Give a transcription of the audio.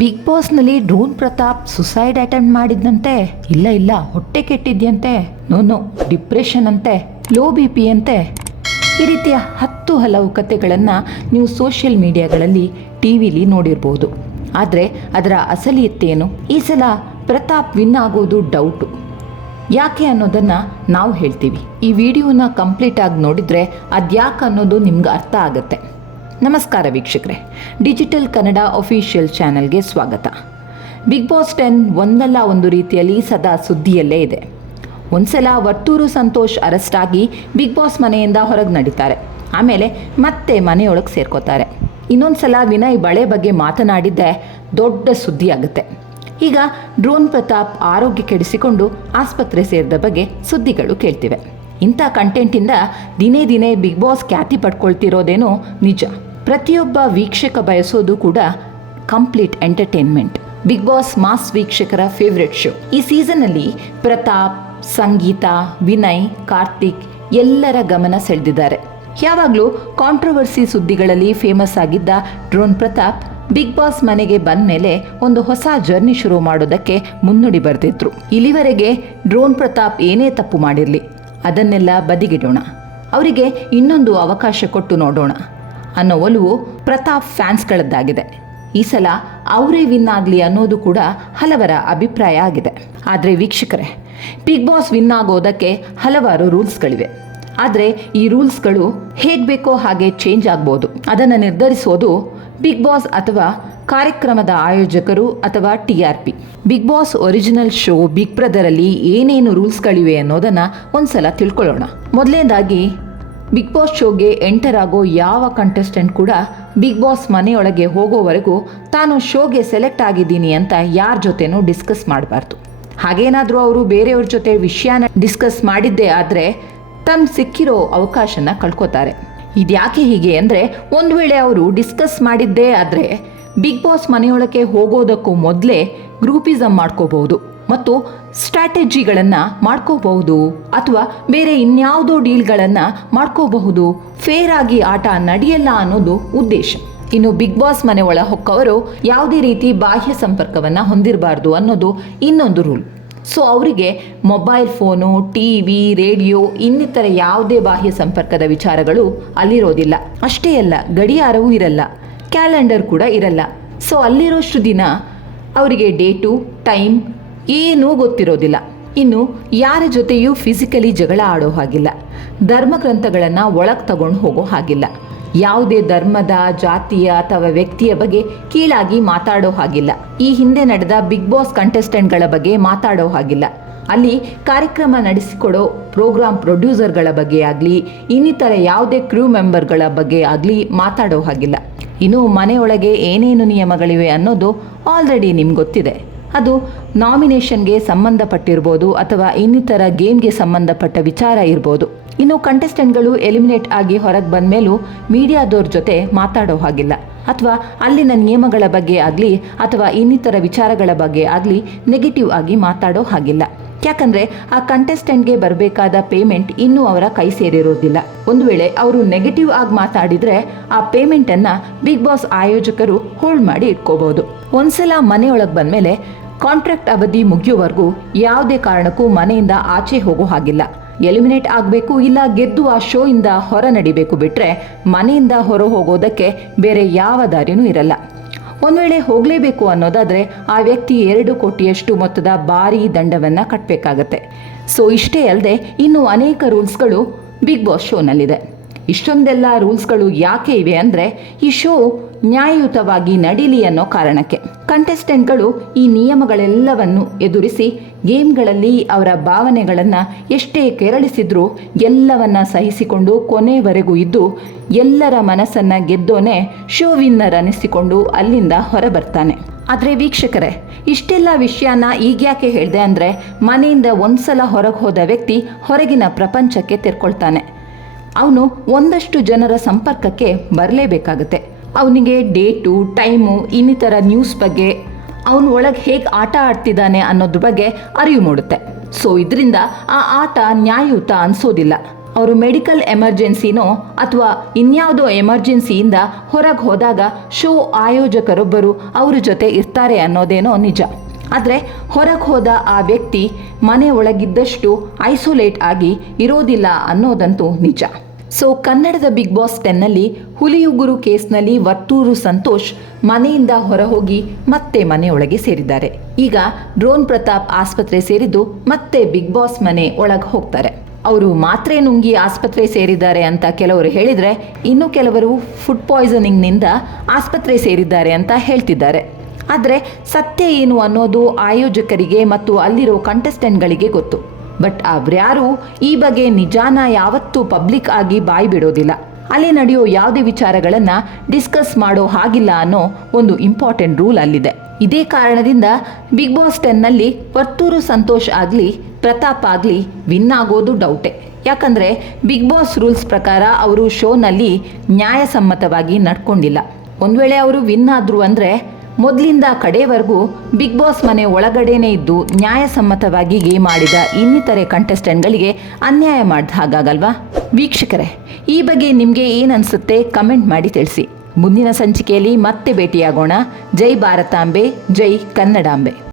Big ಬಾಸ್ನಲ್ಲಿ drone Pratap suicide attempt ಮಾಡಿದ್ದಂತೆ. ಇಲ್ಲ ಹೊಟ್ಟೆ ಕೆಟ್ಟಿದ್ಯಂತೆ, ನೋ ಡಿಪ್ರೆಷನ್ ಅಂತೆ, ಲೋ BP ಅಂತೆ. ಈ ರೀತಿಯ ಹಲವು ಕಥೆಗಳನ್ನು ನೀವು ಸೋಷಿಯಲ್ ಮೀಡಿಯಾಗಳಲ್ಲಿ ಟಿವಿಲಿ ನೋಡಿರ್ಬೋದು. ಆದರೆ ಅದರ ಅಸಲಿಯತ್ತೇನು? ಈ ಸಲ ಪ್ರತಾಪ್ ವಿನ್ ಆಗೋದು ಡೌಟು. ಯಾಕೆ ಅನ್ನೋದನ್ನು ನಾವು ಹೇಳ್ತೀವಿ. ಈ ವಿಡಿಯೋನ ಕಂಪ್ಲೀಟ್ ಆಗಿ ನೋಡಿದರೆ ಅದ್ಯಾಕೆ ಅನ್ನೋದು ನಿಮ್ಗೆ ಅರ್ಥ ಆಗುತ್ತೆ. ನಮಸ್ಕಾರ ವೀಕ್ಷಕರೇ, ಡಿಜಿಟಲ್ ಕನ್ನಡ ಅಫಿಷಿಯಲ್ ಚಾನೆಲ್ಗೆ ಸ್ವಾಗತ. ಬಿಗ್ ಬಾಸ್ 10 ಒಂದಲ್ಲ ಒಂದು ರೀತಿಯಲ್ಲಿ ಸದಾ ಸುದ್ದಿಯಲ್ಲೇ ಇದೆ. ಒಂದ್ಸಲ ವರ್ತೂರು ಸಂತೋಷ್ ಅರೆಸ್ಟ್ ಆಗಿ ಬಿಗ್ ಬಾಸ್ ಮನೆಯಿಂದ ಹೊರಗೆ ನಡೀತಾರೆ. ಆಮೇಲೆ ಮತ್ತೆ ಮನೆಯೊಳಗೆ ಸೇರ್ಕೋತಾರೆ. ಇನ್ನೊಂದು ಸಲ ವಿನಯ್ ಬಳೆ ಬಗ್ಗೆ ಮಾತನಾಡಿದ್ದೆ ದೊಡ್ಡ ಸುದ್ದಿ ಆಗುತ್ತೆ. ಈಗ ಡ್ರೋನ್ ಪ್ರತಾಪ್ ಆರೋಗ್ಯ ಕೆಡಿಸಿಕೊಂಡು ಆಸ್ಪತ್ರೆ ಸೇರಿದ ಬಗ್ಗೆ ಸುದ್ದಿಗಳು ಕೇಳ್ತಿವೆ. ಇಂಥ ಕಂಟೆಂಟಿಂದ ದಿನೇ ಬಿಗ್ ಬಾಸ್ ಖ್ಯಾತಿ ಪಡ್ಕೊಳ್ತಿರೋದೇನೋ ನಿಜ. ಪ್ರತಿಯೊಬ್ಬ ವೀಕ್ಷಕ ಬಯಸೋದು ಕೂಡ complete entertainment. Bigg Boss mass ವೀಕ್ಷಕರ ಫೇವ್ರೆಟ್ ಶೋ. ಈ ಸೀಸನ್ನಲ್ಲಿ ಪ್ರತಾಪ್, ಸಂಗೀತ, ವಿನಯ್, ಕಾರ್ತಿಕ್ ಎಲ್ಲರ ಗಮನ ಸೆಳೆದಿದ್ದಾರೆ. ಯಾವಾಗಲೂ ಕಾಂಟ್ರವರ್ಸಿ ಸುದ್ದಿಗಳಲ್ಲಿ ಫೇಮಸ್ ಆಗಿದ್ದ ಡ್ರೋನ್ ಪ್ರತಾಪ್ ಬಿಗ್ ಬಾಸ್ ಮನೆಗೆ ಬಂದ ಮೇಲೆ ಒಂದು ಹೊಸ ಜರ್ನಿ ಶುರು ಮಾಡೋದಕ್ಕೆ ಮುನ್ನುಡಿ ಬರೆದಿದ್ರು. ಇಲ್ಲಿವರೆಗೆ ಡ್ರೋನ್ ಪ್ರತಾಪ್ ಏನೇ ತಪ್ಪು ಮಾಡಿರಲಿ ಅದನ್ನೆಲ್ಲ ಬದಿಗಿಡೋಣ, ಅವರಿಗೆ ಇನ್ನೊಂದು ಅವಕಾಶ ಕೊಟ್ಟು ನೋಡೋಣ ಅನ್ನೋ ಒಲವು ಪ್ರತಾಪ್ ಫ್ಯಾನ್ಸ್ಗಳದ್ದಾಗಿದೆ. ಈ ಸಲ ಅವರೇ ವಿನ್ ಆಗಲಿ ಅನ್ನೋದು ಕೂಡ ಹಲವರ ಅಭಿಪ್ರಾಯ ಆಗಿದೆ. ಆದರೆ ವೀಕ್ಷಕರೇ, ಬಿಗ್ ಬಾಸ್ ವಿನ್ ಆಗೋದಕ್ಕೆ ಹಲವಾರು ರೂಲ್ಸ್ಗಳಿವೆ. ಆದರೆ ಈ ರೂಲ್ಸ್ಗಳು ಹೇಗೆ ಬೇಕೋ ಹಾಗೆ ಚೇಂಜ್ ಆಗ್ಬೋದು. ಅದನ್ನು ನಿರ್ಧರಿಸೋದು ಬಿಗ್ ಬಾಸ್ ಅಥವಾ ಕಾರ್ಯಕ್ರಮದ ಆಯೋಜಕರು ಅಥವಾ TRP. Big boss original show big ಬ್ರದರಲ್ಲಿ ಏನೇನು ರೂಲ್ಸ್ಗಳಿವೆ ಅನ್ನೋದನ್ನು ಒಂದ್ಸಲ ತಿಳ್ಕೊಳ್ಳೋಣ. ಮೊದಲನೇದಾಗಿ, ಬಿಗ್ ಬಾಸ್ ಶೋಗೆ ಎಂಟರ್ ಆಗೋ ಯಾವ ಕಂಟೆಸ್ಟೆಂಟ್ ಕೂಡ ಬಿಗ್ ಬಾಸ್ ಮನೆಯೊಳಗೆ ಹೋಗೋವರೆಗೂ ತಾನು ಶೋಗೆ ಸೆಲೆಕ್ಟ್ ಆಗಿದ್ದೀನಿ ಅಂತ ಯಾರ ಜೊತೆನೂ ಡಿಸ್ಕಸ್ ಮಾಡಬಾರ್ದು. ಹಾಗೇನಾದರೂ ಅವರು ಬೇರೆಯವ್ರ ಜೊತೆ ವಿಷಯನ ಡಿಸ್ಕಸ್ ಮಾಡಿದ್ದೇ ಆದರೆ ತಮ್ಮ ಸಿಕ್ಕಿರೋ ಅವಕಾಶನ ಕಳ್ಕೊತಾರೆ. ಇದ್ಯಾಕೆ ಹೀಗೆ ಅಂದರೆ, ಒಂದು ವೇಳೆ ಅವರು ಡಿಸ್ಕಸ್ ಮಾಡಿದ್ದೇ ಆದರೆ ಬಿಗ್ ಬಾಸ್ ಮನೆಯೊಳಗೆ ಹೋಗೋದಕ್ಕೂ ಮೊದಲೇ ಗ್ರೂಪಿಸಮ್ ಮಾಡ್ಕೋಬಹುದು ಮತ್ತು ಸ್ಟ್ರಾಟಜಿಗಳನ್ನು ಮಾಡ್ಕೋಬಹುದು, ಅಥವಾ ಬೇರೆ ಇನ್ಯಾವುದೋ ಡೀಲ್ಗಳನ್ನು ಮಾಡ್ಕೋಬಹುದು. ಫೇರ್ ಆಗಿ ಆಟ ನಡೆಯಲ್ಲ ಅನ್ನೋದು ಉದ್ದೇಶ. ಇನ್ನು ಬಿಗ್ ಬಾಸ್ ಮನೆ ಒಳ ಹೊಕ್ಕವರು ಯಾವುದೇ ರೀತಿ ಬಾಹ್ಯ ಸಂಪರ್ಕವನ್ನು ಹೊಂದಿರಬಾರ್ದು ಅನ್ನೋದು ಇನ್ನೊಂದು ರೂಲ್. ಸೊ ಅವರಿಗೆ ಮೊಬೈಲ್ ಫೋನು, TV, ರೇಡಿಯೋ ಇನ್ನಿತರ ಯಾವುದೇ ಬಾಹ್ಯ ಸಂಪರ್ಕದ ವಿಚಾರಗಳು ಅಲ್ಲಿರೋದಿಲ್ಲ. ಅಷ್ಟೇ ಅಲ್ಲ, ಗಡಿಯಾರವೂ ಇರಲ್ಲ, ಕ್ಯಾಲೆಂಡರ್ ಕೂಡ ಇರಲ್ಲ. ಸೊ ಅಲ್ಲಿರೋಷ್ಟು ದಿನ ಅವರಿಗೆ ಡೇಟು, ಟೈಮ್ ಏನೂ ಗೊತ್ತಿರೋದಿಲ್ಲ. ಇನ್ನು ಯಾರ ಜೊತೆಯೂ ಫಿಸಿಕಲಿ ಜಗಳ ಆಡೋ ಹಾಗಿಲ್ಲ, ಧರ್ಮಗ್ರಂಥಗಳನ್ನು ಒಳಗೆ ತಗೊಂಡು ಹೋಗೋ ಹಾಗಿಲ್ಲ, ಯಾವುದೇ ಧರ್ಮದ, ಜಾತಿಯ ಅಥವಾ ವ್ಯಕ್ತಿಯ ಬಗ್ಗೆ ಕೀಳಾಗಿ ಮಾತಾಡೋ ಹಾಗಿಲ್ಲ, ಈ ಹಿಂದೆ ನಡೆದ ಬಿಗ್ ಬಾಸ್ ಕಂಟೆಸ್ಟೆಂಟ್ಗಳ ಬಗ್ಗೆ ಮಾತಾಡೋ ಹಾಗಿಲ್ಲ, ಅಲ್ಲಿ ಕಾರ್ಯಕ್ರಮ ನಡೆಸಿಕೊಡೋ ಪ್ರೋಗ್ರಾಮ್ ಪ್ರೊಡ್ಯೂಸರ್ಗಳ ಬಗ್ಗೆ ಆಗಲಿ ಇನ್ನಿತರ ಯಾವುದೇ ಕ್ರೂ ಮೆಂಬರ್ಗಳ ಬಗ್ಗೆ ಆಗಲಿ ಮಾತಾಡೋ ಹಾಗಿಲ್ಲ. ಇನ್ನು ಮನೆಯೊಳಗೆ ಏನೇನು ನಿಯಮಗಳಿವೆ ಅನ್ನೋದು ಆಲ್ರೆಡಿ ನಿಮ್ಗೆ ಗೊತ್ತಿದೆ. ಅದು ನಾಮಿನೇಷನ್ಗೆ ಸಂಬಂಧಪಟ್ಟಿರ್ಬೋದು ಅಥವಾ ಇನ್ನಿತರ ಗೇಮ್ಗೆ ಸಂಬಂಧಪಟ್ಟ ವಿಚಾರ ಇರ್ಬೋದು. ಇನ್ನು ಕಂಟೆಸ್ಟೆಂಟ್ಗಳು ಎಲಿಮಿನೇಟ್ ಆಗಿ ಹೊರಗೆ ಬಂದ ಮೇಲೂ ಮೀಡಿಯಾದವ್ರ ಜೊತೆ ಮಾತಾಡೋ ಹಾಗಿಲ್ಲ, ಅಥವಾ ಅಲ್ಲಿನ ನಿಯಮಗಳ ಬಗ್ಗೆ ಆಗಲಿ ಅಥವಾ ಇನ್ನಿತರ ವಿಚಾರಗಳ ಬಗ್ಗೆ ಆಗಲಿ ನೆಗೆಟಿವ್ ಆಗಿ ಮಾತಾಡೋ ಹಾಗಿಲ್ಲ. ಯಾಕಂದರೆ ಆ ಕಂಟೆಸ್ಟೆಂಟ್ಗೆ ಬರಬೇಕಾದ ಪೇಮೆಂಟ್ ಇನ್ನೂ ಅವರ ಕೈ ಸೇರಿರೋದಿಲ್ಲ. ಒಂದು ವೇಳೆ ಅವರು ನೆಗೆಟಿವ್ ಆಗಿ ಮಾತಾಡಿದರೆ ಆ ಪೇಮೆಂಟನ್ನು ಬಿಗ್ ಬಾಸ್ ಆಯೋಜಕರು ಹೋಲ್ಡ್ ಮಾಡಿ ಇಟ್ಕೋಬಹುದು. ಒಂದ್ಸಲ ಮನೆಯೊಳಗೆ ಬಂದಮೇಲೆ ಕಾಂಟ್ರಾಕ್ಟ್ ಅವಧಿ ಮುಗಿಯೋವರೆಗೂ ಯಾವುದೇ ಕಾರಣಕ್ಕೂ ಮನೆಯಿಂದ ಆಚೆ ಹೋಗೋ ಹಾಗಿಲ್ಲ. ಎಲಿಮಿನೇಟ್ ಆಗಬೇಕು, ಇಲ್ಲ ಗೆದ್ದು ಆ ಶೋ ಇಂದ ಹೊರ ನಡಿಬೇಕು, ಬಿಟ್ಟರೆ ಮನೆಯಿಂದ ಹೊರ ಹೋಗೋದಕ್ಕೆ ಬೇರೆ ಯಾವ ದಾರಿನೂ ಇರಲ್ಲ. ಒಂದು ವೇಳೆ ಹೋಗಲೇಬೇಕು ಅನ್ನೋದಾದರೆ ಆ ವ್ಯಕ್ತಿ 2 ಕೋಟಿಯಷ್ಟು ಮೊತ್ತದ ಭಾರೀ ದಂಡವನ್ನು ಕಟ್ಟಬೇಕಾಗತ್ತೆ. ಸೊ ಇಷ್ಟೇ ಅಲ್ಲದೆ ಇನ್ನೂ ಅನೇಕ ರೂಲ್ಸ್ಗಳು ಬಿಗ್ ಬಾಸ್ ಶೋನಲ್ಲಿದೆ. ಇಷ್ಟೊಂದೆಲ್ಲ ರೂಲ್ಸ್ಗಳು ಯಾಕೆ ಇವೆ ಅಂದರೆ, ಈ ಶೋ ನ್ಯಾಯಯುತವಾಗಿ ನಡೀಲಿ ಅನ್ನೋ ಕಾರಣಕ್ಕೆ. ಕಂಟೆಸ್ಟೆಂಟ್ಗಳು ಈ ನಿಯಮಗಳೆಲ್ಲವನ್ನು ಎದುರಿಸಿ ಗೇಮ್ಗಳಲ್ಲಿ ಅವರ ಭಾವನೆಗಳನ್ನು ಎಷ್ಟೇ ಕೆರಳಿಸಿದ್ರೂ ಎಲ್ಲವನ್ನ ಸಹಿಸಿಕೊಂಡು ಕೊನೆವರೆಗೂ ಇದ್ದು ಎಲ್ಲರ ಮನಸ್ಸನ್ನು ಗೆದ್ದೋನೆ ಶೋ ವಿನ್ನರ್ ಅನ್ನಿಸಿಕೊಂಡು ಅಲ್ಲಿಂದ ಹೊರಬರ್ತಾನೆ. ಆದರೆ ವೀಕ್ಷಕರೇ, ಇಷ್ಟೆಲ್ಲ ವಿಷಯನ ಈಗ್ಯಾಕೆ ಹೇಳಿದೆ ಅಂದರೆ, ಮನೆಯಿಂದ ಒಂದ್ಸಲ ಹೊರಗೆ ಹೋದ ವ್ಯಕ್ತಿ ಹೊರಗಿನ ಪ್ರಪಂಚಕ್ಕೆ ತೆರ್ಕೊಳ್ತಾನೆ. ಅವನು ಒಂದಷ್ಟು ಜನರ ಸಂಪರ್ಕಕ್ಕೆ ಬರಲೇಬೇಕಾಗತ್ತೆ. ಅವನಿಗೆ ಡೇಟು, ಟೈಮು, ಇನ್ನಿತರ ನ್ಯೂಸ್ ಬಗ್ಗೆ, ಅವನು ಒಳಗೆ ಹೇಗೆ ಆಟ ಆಡ್ತಿದ್ದಾನೆ ಅನ್ನೋದ್ರ ಬಗ್ಗೆ ಅರಿವು ಮೂಡುತ್ತೆ. ಸೊ ಇದರಿಂದ ಆ ಆಟ ನ್ಯಾಯಯುತ ಅನಿಸೋದಿಲ್ಲ. ಅವರು ಮೆಡಿಕಲ್ ಎಮರ್ಜೆನ್ಸಿನೋ ಅಥವಾ ಇನ್ಯಾವುದೋ ಎಮರ್ಜೆನ್ಸಿಯಿಂದ ಹೊರಗೆ ಹೋದಾಗ ಶೋ ಆಯೋಜಕರೊಬ್ಬರು ಅವ್ರ ಜೊತೆ ಇರ್ತಾರೆ ಅನ್ನೋದೇನೋ ನಿಜ. ಆದರೆ ಹೊರಗೆ ಹೋದ ಆ ವ್ಯಕ್ತಿ ಮನೆ ಒಳಗಿದ್ದಷ್ಟು ಐಸೋಲೇಟ್ ಆಗಿ ಇರೋದಿಲ್ಲ ಅನ್ನೋದಂತೂ ನಿಜ. ಸೊ ಕನ್ನಡದ ಬಿಗ್ ಬಾಸ್ 10ನಲ್ಲಿ ಹುಲಿಯುಗುರು ಕೇಸ್ನಲ್ಲಿ ವರ್ತೂರು ಸಂತೋಷ್ ಮನೆಯಿಂದ ಹೊರಹೋಗಿ ಮತ್ತೆ ಮನೆಯೊಳಗೆ ಸೇರಿದ್ದಾರೆ. ಈಗ ಡ್ರೋನ್ ಪ್ರತಾಪ್ ಆಸ್ಪತ್ರೆ ಸೇರಿದ್ದು ಮತ್ತೆ ಬಿಗ್ ಬಾಸ್ ಮನೆ ಒಳಗೆ ಹೋಗ್ತಾರೆ. ಅವರು ಮಾತ್ರೆ ನುಂಗಿ ಆಸ್ಪತ್ರೆ ಸೇರಿದ್ದಾರೆ ಅಂತ ಕೆಲವರು ಹೇಳಿದರೆ, ಇನ್ನು ಕೆಲವರು ಫುಡ್ ಪಾಯ್ಸನಿಂಗ್ನಿಂದ ಆಸ್ಪತ್ರೆ ಸೇರಿದ್ದಾರೆ ಅಂತ ಹೇಳ್ತಿದ್ದಾರೆ. ಆದರೆ ಸತ್ಯ ಏನು ಅನ್ನೋದು ಆಯೋಜಕರಿಗೆ ಮತ್ತು ಅಲ್ಲಿರೋ ಕಂಟೆಸ್ಟೆಂಟ್ಗಳಿಗೆ ಗೊತ್ತು. ಬಟ್ ಅವ್ರ್ಯಾರೂ ಈ ಬಗ್ಗೆ ನಿಜಾನ ಯಾವತ್ತೂ ಪಬ್ಲಿಕ್ ಆಗಿ ಬಾಯಿ ಬಿಡೋದಿಲ್ಲ. ಅಲ್ಲಿ ನಡೆಯೋ ಯಾವುದೇ ವಿಚಾರಗಳನ್ನು ಡಿಸ್ಕಸ್ ಮಾಡೋ ಹಾಗಿಲ್ಲ ಅನ್ನೋ ಒಂದು ಇಂಪಾರ್ಟೆಂಟ್ ರೂಲ್ ಅಲ್ಲಿದೆ. ಇದೇ ಕಾರಣದಿಂದ ಬಿಗ್ ಬಾಸ್ 10ನಲ್ಲಿ ವರ್ತೂರು ಸಂತೋಷ್ ಆಗಲಿ ಪ್ರತಾಪ್ ಆಗಲಿ ವಿನ್ ಆಗೋದು ಡೌಟೇ. ಯಾಕಂದರೆ ಬಿಗ್ ಬಾಸ್ ರೂಲ್ಸ್ ಪ್ರಕಾರ ಅವರು ಶೋನಲ್ಲಿ ನ್ಯಾಯಸಮ್ಮತವಾಗಿ ನಡ್ಕೊಂಡಿಲ್ಲ. ಒಂದು ವೇಳೆ ಅವರು ವಿನ್ ಆದರು ಅಂದರೆ ಮೊದಲಿಂದ ಕಡೆವರೆಗೂ ಬಿಗ್ ಬಾಸ್ ಮನೆ ಒಳಗಡೆನೇ ಇದ್ದು ನ್ಯಾಯಸಮ್ಮತವಾಗಿ ಗೇಮ್ ಆಡಿದ ಇನ್ನಿತರೆ ಕಂಟೆಸ್ಟೆಂಟ್ಗಳಿಗೆ ಅನ್ಯಾಯ ಮಾಡಿದ ಹಾಗಾಗಲ್ವಾ? ವೀಕ್ಷಕರೇ, ಈ ಬಗ್ಗೆ ನಿಮಗೆ ಏನನ್ಸುತ್ತೆ ಕಮೆಂಟ್ ಮಾಡಿ ತಿಳಿಸಿ. ಮುಂದಿನ ಸಂಚಿಕೆಯಲ್ಲಿ ಮತ್ತೆ ಭೇಟಿಯಾಗೋಣ. ಜೈ ಭಾರತಾಂಬೆ, ಜೈ ಕನ್ನಡಾಂಬೆ.